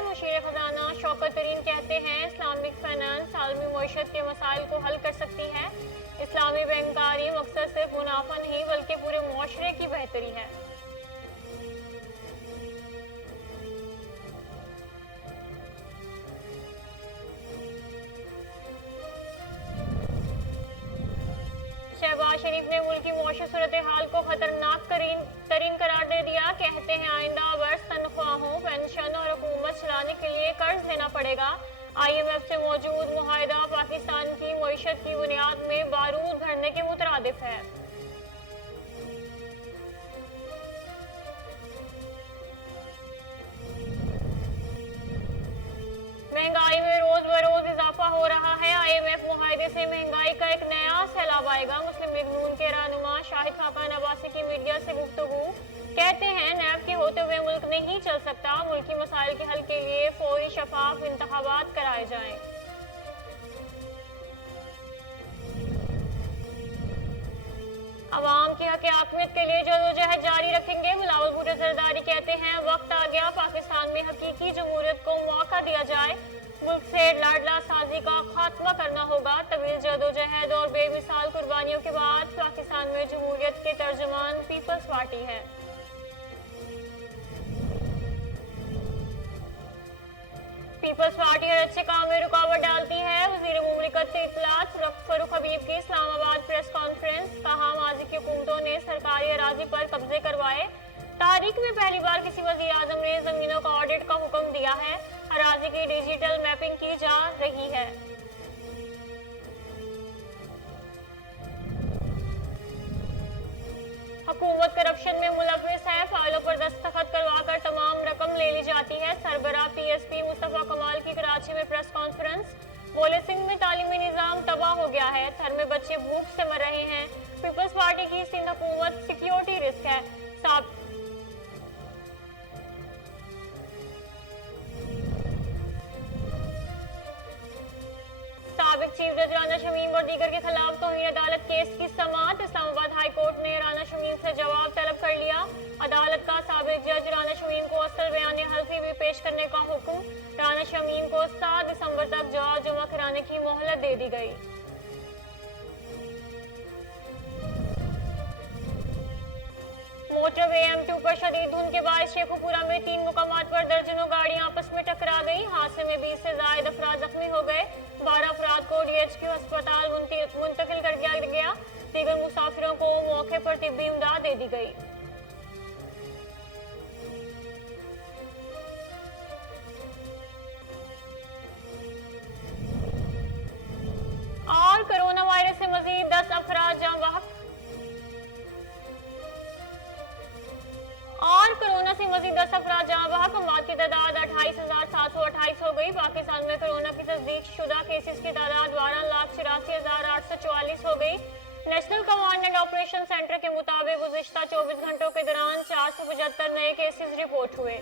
مشیر خزانہ شوکت ترین کہتے ہیں اسلامک فائنانس عالمی معیشت کے مسائل کو حل کر سکتی ہے۔ اسلامی بینکاری مقصد صرف منافع نہیں بلکہ پورے معاشرے کی بہتری ہے۔ شہباز شریف نے ملک کی معاشی صورتحال کو خطرناک ترین قرار دے دیا۔ کہتے ہیں آئندہ برس تنخواہوں، پینشن اور حکومت چلانے کے لیے قرض لینا پڑے گا۔ آئی ایم ایف سے موجود معاہدہ پاکستان کی معیشت کی بنیاد میں بارود بھرنے کے مترادف ہے۔ مہنگائی میں روز بروز اضافہ ہو رہا ہے۔ آئی ایم ایف معاہدے سے مہنگائی کا ایک نیا سیلاب آئے گا۔ مسلم لیگ نون کے رہنما شاہد خاقان عباسی کی میڈیا سے گفتگو۔ کہتے ہیں نیب کے ہوتے ہوئے ملک نہیں چل سکتا۔ ملکی مسائل کے حل کے لیے فوری شفاف انتخابات کرائے جائیں۔ عوام کی حق حاکمیت کے لیے جدوجہد جاری رکھیں گے۔ بلاول بھٹو زرداری کہتے ہیں وقت آ گیا پاکستان میں حقیقی جمہوریت کو موقع دیا جائے۔ ملک سے لاڈلا سازی کا خاتمہ کرنا ہوگا۔ طویل جدوجہد اور بے مثال قربانیوں کے بعد پاکستان میں جمہوریت کے ترجمان پیپلز پارٹی ہے۔ پیپلز پارٹی ہر اچھے کام میں رکاوٹ ڈالتی ہے۔ وزیر مملکت سے اطلاعات فاروق حبیب کی اسلام آباد پریس کانفرنس۔ کہا ماضی کی حکومتوں نے سرکاری اراضی پر قبضے کروائے۔ تاریخ میں پہلی بار کسی وزیر اعظم نے زمینوں کا آڈٹ کا حکم دیا ہے۔ اراضی کی ڈیجیٹل میپنگ کی جا رہی ہے۔ حکومت کرپشن میں ملوث ہے۔ فائلوں پر دستخط کروا کر تمام رقم لے لی جاتی ہے۔ سربراہ پی ایس پی مصطفیٰ کمال کی کراچی میں پریس کانفرنس۔ بولے سندھ میں تعلیمی نظام تباہ ہو گیا ہے۔ تھر میں بچے بھوک سے مر رہے ہیں۔ پیپلز پارٹی کی سندھ حکومت سیکیورٹی رسک ہے۔ سابق چیف جج رانا شمیم اور دیگر کے خلاف توہین عدالت کیس کی سماعت۔ اسلام آباد ہائی کورٹ نے رانا شمیم سے جواب طلب کر لیا۔ عدالت کا سابق جج رانا شمیم کو اصل بیان حلفی بھی پیش کرنے کا حکم۔ رانا شمیم کو 7 دسمبر تک جواب جمع کرانے کی مہلت دے دی گئی۔ موٹر وے M2 پر شدید دھند کے باعث شیخو پورہ میں 3 مقامات پر درجنوں گاڑیاں آپس میں ٹکرا گئی۔ حادثے میں 20 سے زائد افراد زخمی ہو گئے۔ 12 افراد کو DHQ ہسپتال منتقل کر دیا گیا۔ دیگر مسافروں کو موقع پر طبی امداد دے دی گئی۔ اور کرونا وائرس سے مزید 10 افراد جاں بحق۔ اموات کی تعداد 28,728 ہو گئی۔ پاکستان میں کرونا کی تصدیق شدہ کیسز کی تعداد 12,84,844 ہو گئی۔ National command and operation centre کے مطابق گزشتہ 24 گھنٹوں کے دوران 475 نئے کیسز رپورٹ ہوئے۔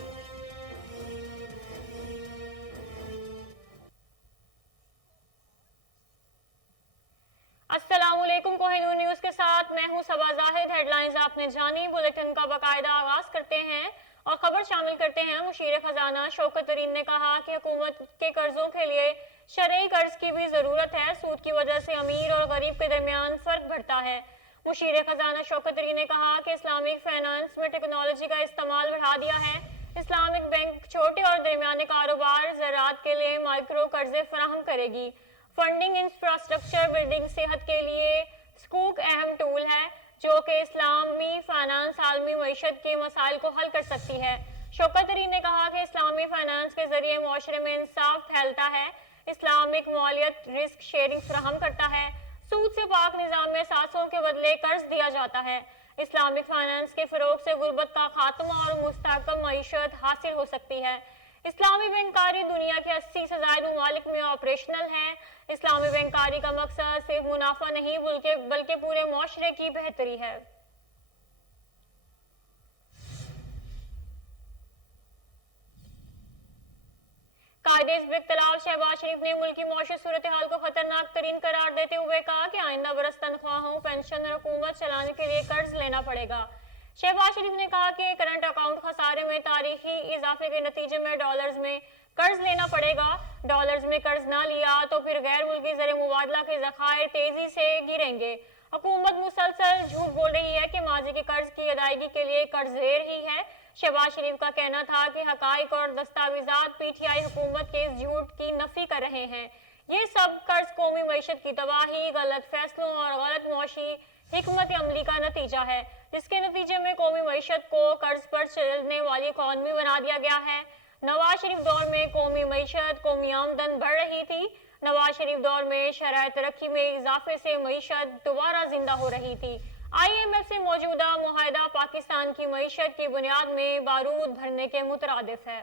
السلام علیکم، کوہ نور نیوز کے ساتھ میں ہوں صبا زاہد۔ ہیڈ لائنز آپ نے جانی، بلیٹن کا باقاعدہ آغاز کرتے ہیں اور خبر شامل کرتے ہیں۔ مشیر خزانہ شوکت ترین نے کہا کہ حکومت کے قرضوں کے لیے شرعی قرض کی بھی ضرورت ہے۔ سود کی وجہ سے امیر اور غریب کے درمیان فرق بڑھتا ہے۔ مشیر خزانہ شوکت ترین نے کہا کہ اسلامک فائنانس میں ٹیکنالوجی کا استعمال بڑھا دیا ہے۔ اسلامک بینک چھوٹے اور درمیانے کاروبار زراعت کے لیے مائکرو قرضے فراہم کرے گی۔ فنڈنگ انفراسٹرکچر بلڈنگ صحت کے لیے سکوک اہم ٹول ہے جو کہ اسلامی فائنانس عالمی معیشت کے مسائل کو حل کر سکتی ہے۔ شوکت ترین نے کہا کہ اسلامی فائنانس کے ذریعے معاشرے میں انصاف پھیلتا ہے۔ اسلامک مالیت رسک شیئرنگ فراہم کرتا ہے۔ سود سے پاک نظام میں ساسوں کے بدلے قرض دیا جاتا ہے۔ اسلامک فائنانس کے فروغ سے غربت کا خاتمہ اور مستحکم معیشت حاصل ہو سکتی ہے۔ اسلامی بینکاری دنیا کے 80 سے زائد ممالک میں آپریشنل ہے۔ اسلامی بینکاری کا مقصد صرف منافع نہیں بلکہ پورے معاشرے کی بہتری ہے۔ عقائد حزب اختلاف شہباز شریف نے ملک کی معاشی صورتحال کو خطرناک ترین قرار دیتے ہوئے کہا کہ آئندہ برس تنخواہوں، پینشن اور حکومت چلانے کے لیے قرض لینا پڑے گا۔ شہباز شریف نے کہا کہ کرنٹ اکاؤنٹ خسارے میں تاریخی اضافے کے نتیجے میں ڈالرز میں قرض لینا پڑے گا۔ ڈالرز میں قرض نہ لیا تو پھر غیر ملکی زر مبادلہ کے ذخائر تیزی سے گریں گے۔ حکومت مسلسل جھوٹ بول رہی ہے کہ ماضی کے قرض کی ادائیگی کے لیے قرض لے رہی ہے۔ شہباز شریف کا کہنا تھا کہ حقائق اور دستاویزات پی ٹی آئی حکومت کے اس جھوٹ کی نفی کر رہے ہیں۔ یہ سب قرض قومی معیشت کی تباہی، غلط فیصلوں اور غلط معاشی حکمت عملی کا نتیجہ ہے، جس کے نتیجے میں قومی معیشت کو قرض پر چلنے والی اکانومی بنا دیا گیا ہے۔ نواز شریف دور میں قومی معیشت، قومی آمدن بڑھ رہی تھی۔ نواز شریف دور میں شرح ترقی میں اضافے سے معیشت دوبارہ زندہ ہو رہی تھی۔ آئی ایم ایف سے موجودہ معاہدہ پاکستان کی معیشت کی بنیاد میں بارود بھرنے کے مترادف ہے۔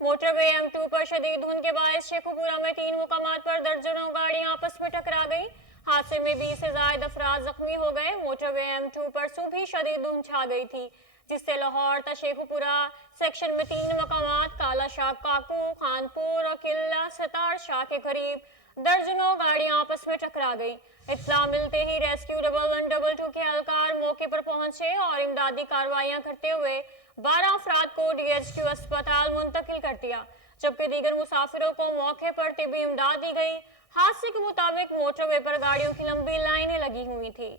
موٹر وے M2 پر شدید دھند کے باعث شیخوپورہ میں 3 مقامات پر درجنوں گاڑیاں آپس میں ٹکرا گئی۔ حادثے میں 20 سے زائد افراد زخمی ہو گئے۔ موٹر وے M2 پر صبح شدید دھند چھا گئی تھی، جس سے لاہور تا شیخوپورہ سیکشن میں 3 مقامات کالا شاہ کاکو، خانپور اور قلعہ ستار شاہ کے قریب درجنوں گاڑیاں آپس میں ٹکرا گئی۔ اطلاع ملتے ہی ریسکیو 1122 کے اہلکار موقع پر پہنچے اور امدادی کارروائیاں کرتے ہوئے 12 افراد کو DHQ اسپتال منتقل کر دیا، جبکہ دیگر مسافروں کو موقع پر طبی امداد دی گئی۔ حادثے کے مطابق موٹر وے پر گاڑیوں کی لمبی لائنیں لگی ہوئی تھی۔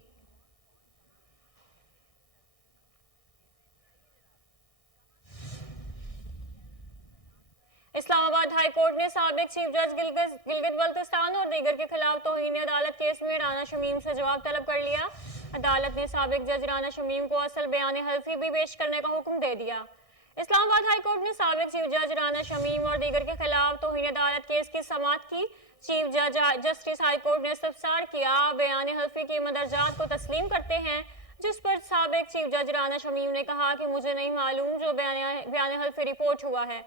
اسلام آباد ہائی کورٹ نے سابق چیف جج گلگت بلتستان اور دیگر کے خلاف توہین عدالت کیس میں رانا شمیم سے جواب طلب کر لیا۔ عدالت نے سابق جج رانا شمیم کو اصل بیان حلفی بھی پیش کرنے کا حکم دے دیا۔ اسلام آباد ہائی کورٹ نے سابق چیف جج رانا شمیم اور دیگر کے خلاف توہین عدالت کیس کی سماعت کی۔ چیف جج جسٹس ہائی کورٹ نے استفسار کیا، بیان حلفی کے مدرجات کو تسلیم کرتے ہیں، جس پر سابق چیف جج رانا شمیم نے کہا کہ مجھے نہیں معلوم جو بیان حلفی رپورٹ ہوا ہے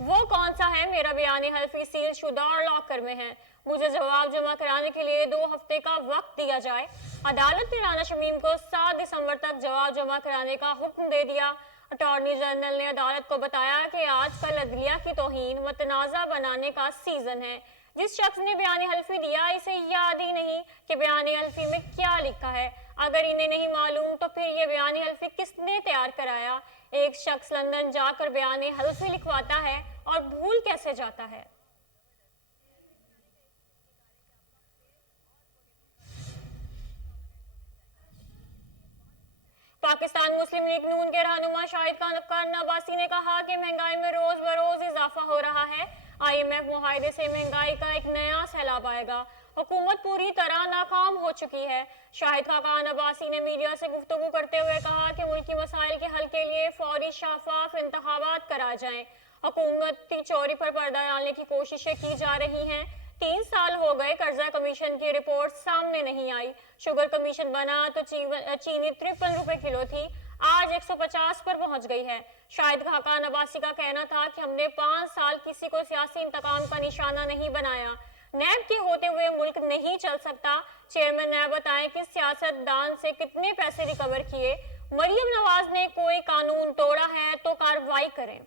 وہ کون سا ہے۔ میرا بیان حلفی سیل شدہ اور لاکر میں ہے۔ مجھے جواب جمع کرانے کے لیے 2 ہفتے کا وقت دیا جائے۔ عدالت نے رانا شمیم کو 7 دسمبر تک جواب جمع کرانے کا حکم دے دیا۔ اٹارنی جنرل نے عدالت کو بتایا کہ آج کل عدلیہ کی توہین متنازع بنانے کا سیزن ہے۔ جس شخص نے بیان حلفی دیا اسے یاد ہی نہیں کہ بیان حلفی میں کیا لکھا ہے۔ اگر انہیں نہیں معلوم تو پھر یہ بیان حلفی کس نے تیار کرایا؟ ایک شخص لندن جا کر بیان حلفی لکھواتا ہے اور بھول کیسے جاتا ہے؟ پاکستان مسلم لیگ نون کے رہنما شاہد خان عباسی نے کہا کہ مہنگائی میں روز بروز اضافہ ہو رہا ہے۔ آئی ایم ایف معاہدے سے مہنگائی کا ایک نیا سیلاب آئے گا۔ حکومت پوری طرح ناکام ہو چکی ہے۔ شاہد خان عباسی نے میڈیا سے گفتگو کرتے ہوئے کہا کہ ملکی مسائل کے حل کے لیے فوری شفاف انتخابات کرائے جائیں۔ حکومتی چوری پر پردہ ڈالنے کی کوششیں کی جا رہی ہیں۔ 3 سال ہو گئے قرضہ کمیشن کی رپورٹ سامنے نہیں آئی۔ شوگر کمیشن بنا تو چینی 53 روپے کلو تھی، آج 150 پر پہنچ گئی ہے۔ شاہد خاقان عباسی کا کہنا تھا کہ ہم نے 5 سال کسی کو سیاسی انتقام کا نشانہ نہیں بنایا۔ نیب کے ہوتے ہوئے ملک نہیں چل سکتا۔ چیئرمین نیب بتائیں کہ سیاست دان سے کتنے پیسے ریکور کیے۔ مریم نواز نے کوئی قانون توڑا ہے تو کارروائی کریں۔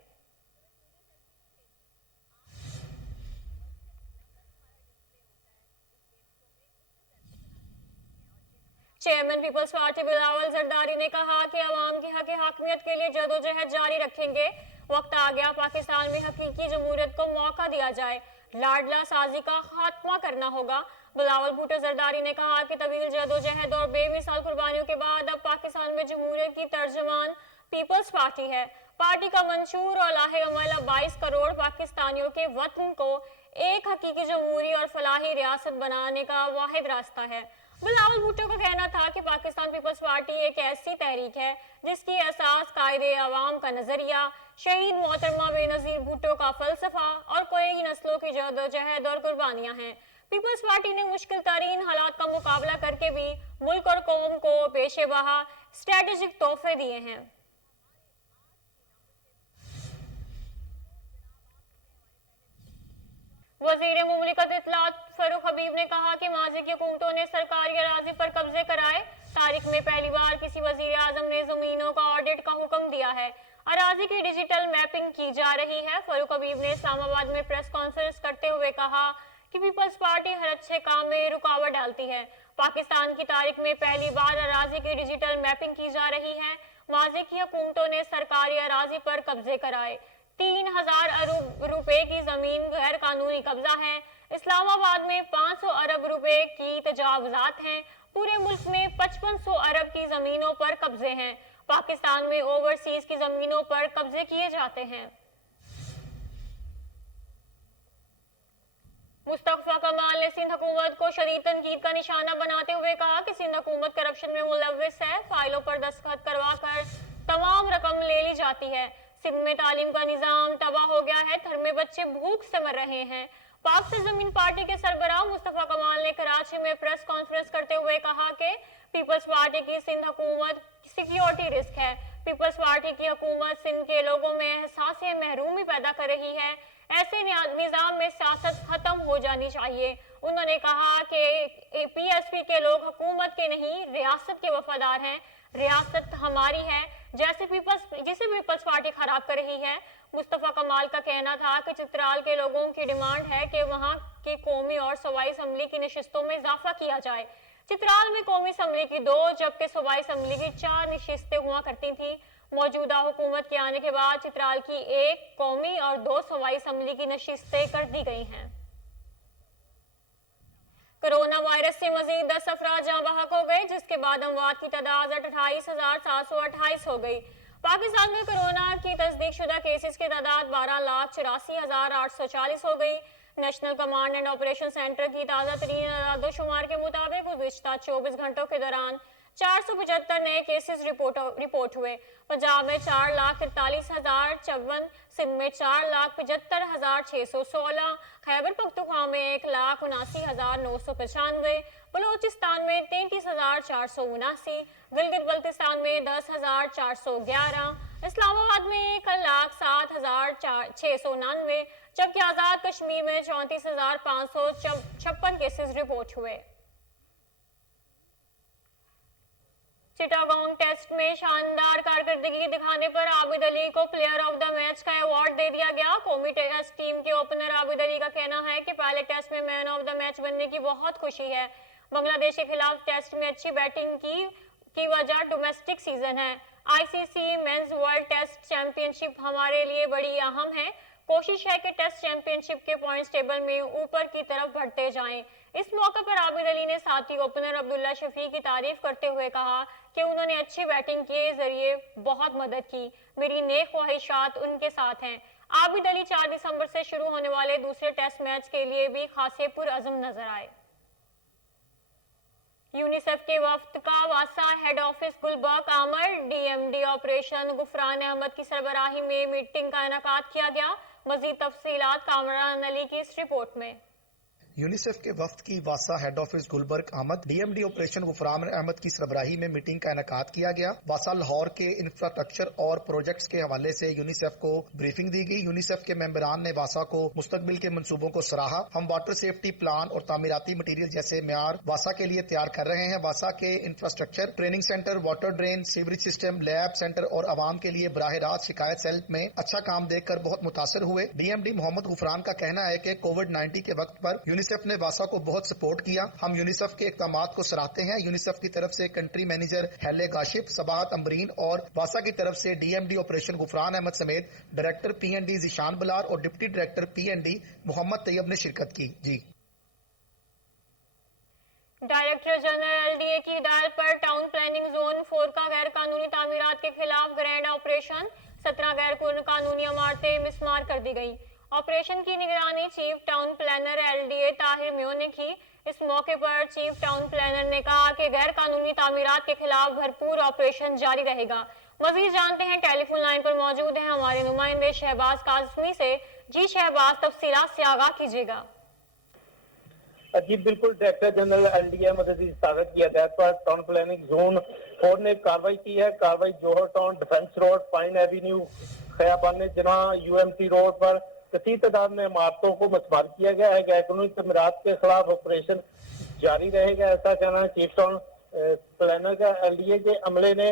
Chairman Peoples Party Bilawal Zardari نے کہا کہ عوام کے حق حاکمیت کے لیے جدوجہد جاری رکھیں گے۔ وقت آ گیا پاکستان میں حقیقی جمہوریت کو موقع دیا جائے، لاڈلا سازی کا خاتمہ کرنا ہوگا۔ بلاول بھٹو زرداری نے کہا کہ طویل جدوجہد اور بے مثال قربانیوں کے بعد اب پاکستان میں جمہوریت کی ترجمان پیپلز پارٹی ہے۔ پارٹی کا منشور اور لاحق عمل اب 22 کروڑ پاکستانیوں کے وطن کو ایک حقیقی جمہوری اور فلاحی ریاست بنانے کا واحد راستہ ہے۔ بلاول بھٹو کا کہنا تھا کہ پاکستان پیپلز پارٹی ایک ایسی تحریک ہے جس کی اساس قائد عوام کا نظریہ، شہید محترمہ بے نظیر بھٹو کا فلسفہ اور کئی نسلوں کی جدوجہد اور قربانیاں ہیں۔ پیپلز پارٹی نے مشکل ترین حالات کا مقابلہ کر کے بھی ملک اور قوم کو پیش بہا اسٹریٹجک تحفے دیے ہیں۔ وزیر مملکت اطلاعات فاروق حبیب نے کہا کہ ماضی کی حکومتوں نے سرکاری اراضی پر قبضے کرائے۔ تاریخ میں پہلی بار کسی وزیر اعظم نے زمینوں کا آڈٹ کا حکم دیا ہے۔ اراضی کی ڈیجیٹل میپنگ کی جا رہی ہے۔ فاروق حبیب نے اسلام آباد میں پریس کانفرنس کرتے ہوئے کہا کہ پیپلز پارٹی ہر اچھے کام میں رکاوٹ ڈالتی ہے۔ پاکستان کی تاریخ میں پہلی بار اراضی کی ڈیجیٹل میپنگ کی جا رہی ہے۔ ماضی کی حکومتوں نے سرکاری اراضی پر قبضے کرائے۔ 3000 ارب روپے کی زمین غیر قانونی قبضہ ہے۔ اسلام آباد میں 500 ارب روپے کی تجاوزات ہیں۔ پورے ملک میں 5500 ارب کی زمینوں پر قبضے ہیں۔ پاکستان میں اوورسیز کی زمینوں پر قبضے کیے جاتے ہیں۔ مصطفیٰ کمال نے سندھ حکومت کو شدید تنقید کا نشانہ بناتے ہوئے کہا کہ سندھ حکومت کرپشن میں ملوث ہے۔ فائلوں پر دستخط کروا کر تمام رقم لے لی جاتی ہے۔ سندھ میں تعلیم کا نظام تباہ ہو گیا ہے۔ گھر میں بچے بھوک سے مر رہے ہیں۔ پاک سرزمین پارٹی کے سربراہ مصطفیٰ کمال نے کراچی میں پریس کانفرنس کرتے ہوئے کہا کہ پیپلز پارٹی کی سندھ حکومت سیکیورٹی رسک ہے۔ پیپلز پارٹی کی حکومت سندھ کے لوگوں میں احساس محرومی پیدا کر رہی ہے۔ ایسے نظام میں سیاست ختم ہو جانی چاہیے۔ انہوں نے کہا کہ پی ایس پی کے لوگ حکومت کے نہیں ریاست کے وفادار ہیں۔ ریاست ہماری ہے جسے پیپلز پارٹی خراب کر رہی ہے۔ مصطفیٰ کمال کا کہنا تھا کہ چترال کے لوگوں کی ڈیمانڈ ہے کہ وہاں کی قومی اور صوبائی اسمبلی کی نشستوں میں اضافہ کیا جائے۔ چترال میں قومی اسمبلی کی 2 جبکہ صوبائی اسمبلی کی 4 نشستیں ہوا کرتی تھیں۔ موجودہ حکومت کے آنے کے بعد چترال کی 1 قومی اور 2 صوبائی اسمبلی کی نشستیں کر دی گئی ہیں۔ کرونا وائرس سے مزید 10 افراد جاں بحق ہو گئے، جس کے بعد اموات کی تعداد 28,728 ہو گئی۔ پاکستان میں کرونا کی تصدیق شدہ کیسز کی تعداد 12,84,840 ہو گئی۔ National command and operation centre کی تازہ ترین اعداد و شمار کے مطابق گزشتہ 24 گھنٹوں کے دوران 475 نئے کیسز رپورٹ ہوئے۔ پنجاب میں 4,43,054، سندھ میں 4,75,616، خیبر پختونخوا میں 1,79,995، بلوچستان میں 33,479، گلگت بلتستان میں 10,411، اسلام آباد میں 1,07,699، جبکہ آزاد کشمیر میں 34,556 کیسز رپورٹ ہوئے۔ چٹاگانگ ٹیسٹ میں شاندار کارکردگی دکھانے پر عابد علی کو پلیئر آف دا میچ کا ایوارڈ دے دیا گیا۔ قومی ٹیسٹ ٹیم کے اوپنر عابد علی کا کہنا ہے کہ پہلے ٹیسٹ میں مین آف دا میچ بننے کی بہت خوشی ہے۔ بنگلہ دیش کے خلاف ٹیسٹ میں اچھی بیٹنگ کی وجہ ڈومیسٹک سیزن ہے۔ I C C men's world test championship ہمارے لیے بڑی اہم ہے۔ کوشش ہے کہ ٹیسٹ چیمپئن شپ کے پوائنٹس ٹیبل میں اوپر کی طرف بڑھتے جائیں۔ اس موقع پر عابد علی نے ساتھی اوپنر عبداللہ شفیع کی تعریف کرتے ہوئے کہا کہ انہوں نے اچھی بیٹنگ کے ذریعے بہت مدد کی۔ میری نیک خواہشات ان کے ساتھ ہیں۔ عابد علی 4 دسمبر سے شروع ہونے والے دوسرے ٹیسٹ میچ کے لیے بھی خاصے پرعزم نظر آئے۔ یونیسیف کے وفد کا واسا ہیڈ آفس گلبرگ آمر D M D operation Ghufran Ahmad کی سربراہی میں میٹنگ کا انعقاد کیا گیا۔ مزید تفصیلات کامران علی کی اس رپورٹ میں۔ یونیسیف کے وفد کی واسا ہیڈ آفس گلبرگ آمد D M D operation Ghufran Ahmad کی سربراہی میں میٹنگ کا انعقاد کیا گیا۔ واسا لاہور کے انفراسٹرکچر اور پروجیکٹس کے حوالے سے یونیسیف کو بریفنگ دی گئی۔ یونیسیف کے ممبران نے واسا کو مستقبل کے منصوبوں کو سراہا۔ ہم واٹر سیفٹی پلان اور تعمیراتی مٹیریل جیسے معیار واسا کے لیے تیار کر رہے ہیں۔ واسا کے infrastructure, training centre, water drain, sewerage system, lab centre اور عوام کے لیے براہ راست شکایت سیل میں اچھا کام دیکھ کر بہت متاثر ہوئے۔ ڈی ایم ڈی محمد غفران کا کہنا ہے کہ کووڈ-19 کے وقت پر یونیسیف نے واسا کو بہت سپورٹ کیا۔ ہم یونیسیف کے اقدامات کو سراہتے ہیں۔ یونیسیف کی طرف سے کنٹری مینیجر ہیلے گاشف، سباہت امبرین اور واسا کی طرف سے D M D operation Ghufran Ahmed سمیت director P N D Zeeshan بلار اور deputy director P N D Muhammad Tayyab نے شرکت کی۔ Director general L D A کی ہدایت پر ٹاؤن پلاننگ زون 4 کا غیر قانونی تعمیرات کے خلاف گرینڈ آپریشن، 17 غیر قانونی عمارتیں مسمار کر دی گئی۔ آپریشن کی نگرانی chief town planner L D A Tahir Mayo نے کی۔ اس موقع پر چیف ٹاؤن پلانر نے کہا کہ غیر قانونی تعمیرات کے خلاف بھرپور آپریشن جاری رہے گا۔ مزید جانتے ہیں، ٹیلی فون لائن پر موجود ہیں ہمارے نمائندے شہباز قاسمی سے۔ جی شہباز، تفصیلات سے آگاہ کیجیے گا۔ جی بالکل، director general L D A مددی صدارت کی ہدایت پر ٹاؤن پلاننگ زون 4 نے کاروائی کی ہے۔ کاروائی Johar town, defence road, pine avenue, خیابان Jinnah, U M T road پر کثیر تعداد میں عمارتوں کو مسمار کیا گیا ہے۔ غیر قانونی تعمیرات کے خلاف آپریشن جاری رہے گا، ایسا کہنا ہے چیف ٹاؤن پلانر کا۔ ایل ڈی اے کے عملے نے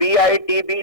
PITB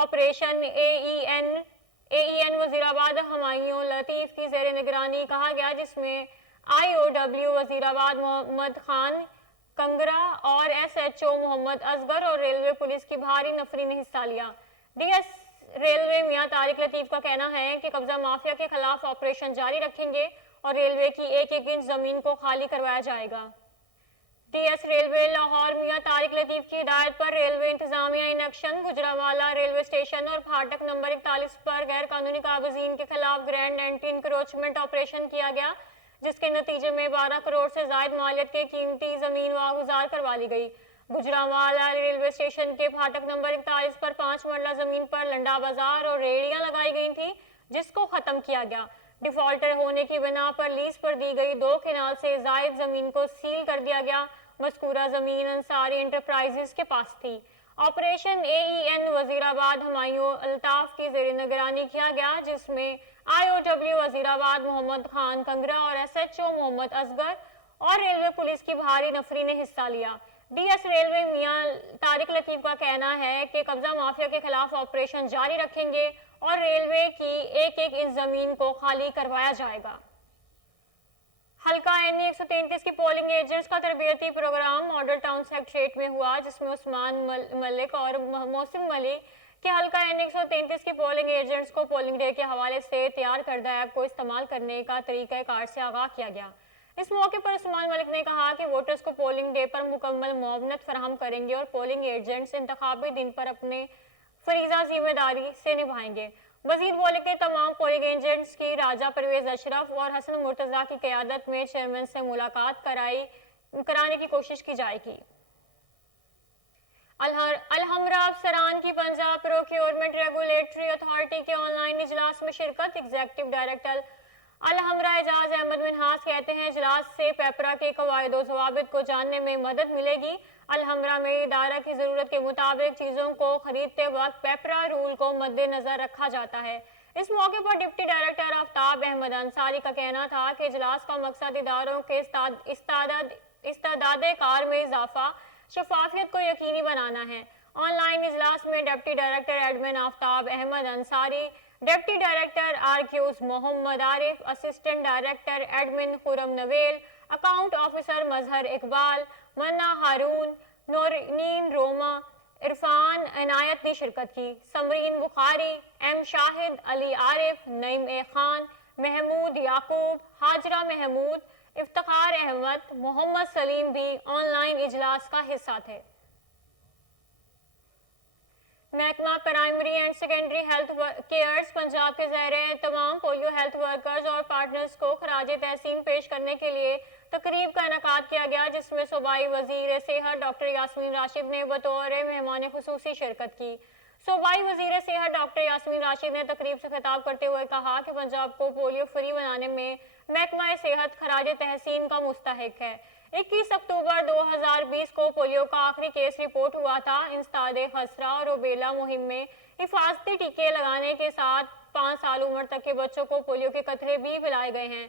operation AEN Wazirabad Humayun Latif کی زیر نگرانی کہا گیا، جس میں IOW وزیرآباد محمد خان کنگرا اور SHO محمد اصغر اور ریلوے پولیس کی بھاری نفری نے حصہ لیا۔ DS ریلوے میاں طارق لطیف کا کہنا ہے کہ قبضہ مافیا کے خلاف آپریشن جاری رکھیں گے اور ریلوے کی ایک ایک انچ زمین کو خالی کروایا جائے گا۔ DS ریلوے لاہور میاں طارق لطیف کی ہدایت پر ریلوے انتظامیہ in action Gujranwala railway station اور پھاٹک نمبر 41 پر غیر قانونی قابضین کے خلاف گرینڈ اینٹی انکروچمنٹ آپریشن کیا گیا، جس کے نتیجے میں 12 کروڑ سے زائد مالیت کے قیمتی زمین واگزار کروا لی گئی۔ گجرانوالہ ریلوے اسٹیشن کے پھاٹک نمبر 41 پر 5 مرلہ زمین پر لنڈا بازار اور ریڑیاں لگائی گئی تھیں، جس کو ختم کیا گیا۔ ڈیفالٹر ہونے کی بنا پر لیز پر دی گئی 2 کنال سے زائد زمین کو سیل کر دیا گیا۔ مذکورہ زمین انصاری انٹرپرائزز کے پاس تھی۔ آپریشن AEN وزیرآباد ہمایوں الطاف کی زیر نگرانی کیا گیا، جس میں IOW وزیرآباد محمد خان کنگرا اور SHO محمد اصغر اور ریلوے پولیس کی بھاری نفری نے حصہ لیا۔ DS ریلوے میاں طارق لطیف کا کہنا ہے کہ قبضہ مافیا کے خلاف آپریشن جاری رکھیں گے اور ریلوے کی ایک ایک انچ زمین کو خالی کروایا جائے گا۔ حلقہ NE 133 کی پولنگ ایجنٹس کا تربیتی پروگرام ماڈل ٹاؤن سیکریٹریٹ میں ہوا، جس میں عثمان ملک اور موسم ملک کے حلقہ NE 133 کی پولنگ ایجنٹس کو پولنگ ڈے کے حوالے سے تیار کردہ ایپ کو استعمال کرنے کا طریقہ کار سے آگاہ کیا گیا۔ اس موقع پر عثمان ملک نے کہا کہ ووٹرز کو پولنگ ڈے پر مکمل معاونت فراہم کریں گے اور پولنگ ایجنٹس انتخابی دن پر اپنے فریضہ ذمہ داری سے نبھائیں گے۔ مزید بولے کہ تمام پولنگ ایجنٹس کی راجہ پرویز اشرف اور حسن مرتضیٰ کی قیادت میں چیئرمین سے ملاقات کرانے کی کوشش کی جائے گی۔ الحمرا افسران کی پنجاب پروکیورمنٹ ریگولیٹری اتھارٹی کے آن لائن اجلاس میں شرکت۔ ایگزیکٹو ڈائریکٹر الحمرا اعجاز احمد منہاس کہتے ہیں اجلاس سے پیپرا کے قواعد و ضوابط کو جاننے میں مدد ملے گی۔ الحمرا میں ادارہ کی ضرورت کے مطابق چیزوں کو خریدتے وقت پیپرا رول کو مد نظر رکھا جاتا ہے۔ اس موقع پر ڈپٹی ڈائریکٹر آفتاب احمد انصاری کا کہنا تھا کہ اجلاس کا مقصد اداروں کے استعداد کار میں اضافہ، شفافیت کو یقینی بنانا ہے۔ آن لائن اجلاس میں ڈپٹی ڈائریکٹر ایڈمن آفتاب احمد انصاری، ڈپٹی ڈائریکٹر آرکیوز محمد عارف، اسسٹنٹ ڈائریکٹر ایڈمن خرم نویل، اکاؤنٹ آفیسر مظہر اقبال، منا ہارون، نورنین روما، عرفان عنایت نے شرکت کی۔ سمرین بخاری، M شاہد، علی عارف، نعیم خان، محمود یعقوب، ہاجرہ محمود، افتخار احمد، محمد سلیم بھی آن لائن اجلاس کا حصہ تھے۔ محکمہ primary and secondary health cares Punjab کے زیر تمام پولیو ہیلتھ ورکرز اور پارٹنرز کو خراج تحسین پیش کرنے کے لیے تقریب کا انعقاد کیا گیا، جس میں صوبائی وزیر صحت ڈاکٹر یاسمین راشد نے بطور مہمان خصوصی شرکت کی۔ صوبائی وزیر صحت ڈاکٹر یاسمین راشد نے تقریب سے خطاب کرتے ہوئے کہا کہ پنجاب کو پولیو فری بنانے میں محکمہ صحت خراج تحسین کا مستحق ہے۔ 21 اکتوبر 2020 کو پولیو کا آخری کیس رپورٹ ہوا تھا۔ انسداد خسرہ اور روبیلا مہم میں حفاظتی ٹیکے لگانے کے ساتھ 5 سال عمر تک کے بچوں کو پولیو کے قطرے بھی پلائے گئے ہیں۔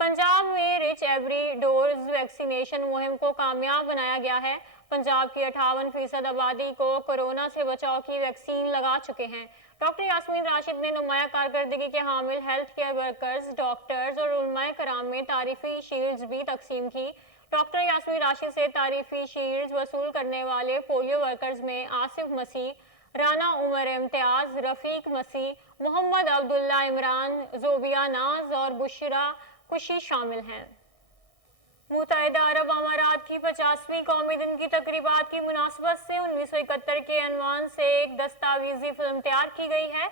پنجاب میں ریچ ایوری ڈورز ویکسینیشن مہم کو کامیاب بنایا گیا ہے۔ پنجاب کی 58% آبادی کو کورونا سے بچاؤ کی ویکسین لگا چکے ہیں۔ ڈاکٹر یاسمین راشد نے نمایاں کارکردگی کے حامل ہیلتھ کیئر ورکرز، ڈاکٹرز اور علماء کرام میں تعریفی شیلڈز بھی تقسیم کی۔ ڈاکٹر یاسمین راشد سے تعریفی شیلڈز وصول کرنے والے پولیو ورکرز میں آصف مسیح، رانا عمر امتیاز، رفیق مسیح، محمد عبداللہ عمران، زوبیہ ناز اور بشرا کشی شامل ہیں۔ متحدہ عرب امارات کی 50ویں قومی دن کی تقریبات کی مناسبت سے 1971 کے عنوان سے ایک دستاویزی فلم تیار کی گئی ہے۔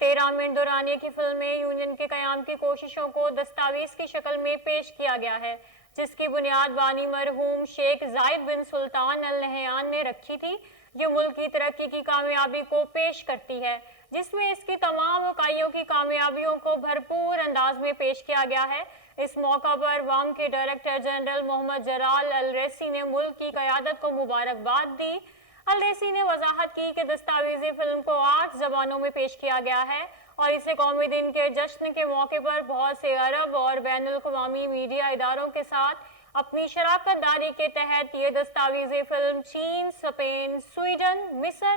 13 منٹ دورانیے کی فلم میں یونین کے قیام کی کوششوں کو دستاویز کی شکل میں پیش کیا گیا ہے، جس کی بنیاد بانی مرحوم شیخ زاید بن سلطان ال نہیان نے رکھی تھی۔ یہ ملک کی ترقی کی کامیابی کو پیش کرتی ہے، جس میں اس کی تمام اکائیوں کی کامیابیوں کو بھرپور انداز میں پیش کیا گیا ہے۔ اس موقع پر وام کے ڈائریکٹر جنرل محمد جلال الریسی نے ملک کی قیادت کو مبارکباد دی۔ الریسی نے وضاحت کی کہ دستاویزی فلم کو 8 زبانوں میں پیش کیا گیا ہے اور اسے قومی دن کے جشن کے موقع پر بہت سے عرب اور بین الاقوامی میڈیا اداروں کے ساتھ اپنی شراکت داری کے تحت یہ دستاویزی فلم چین، اسپین، سویڈن، مصر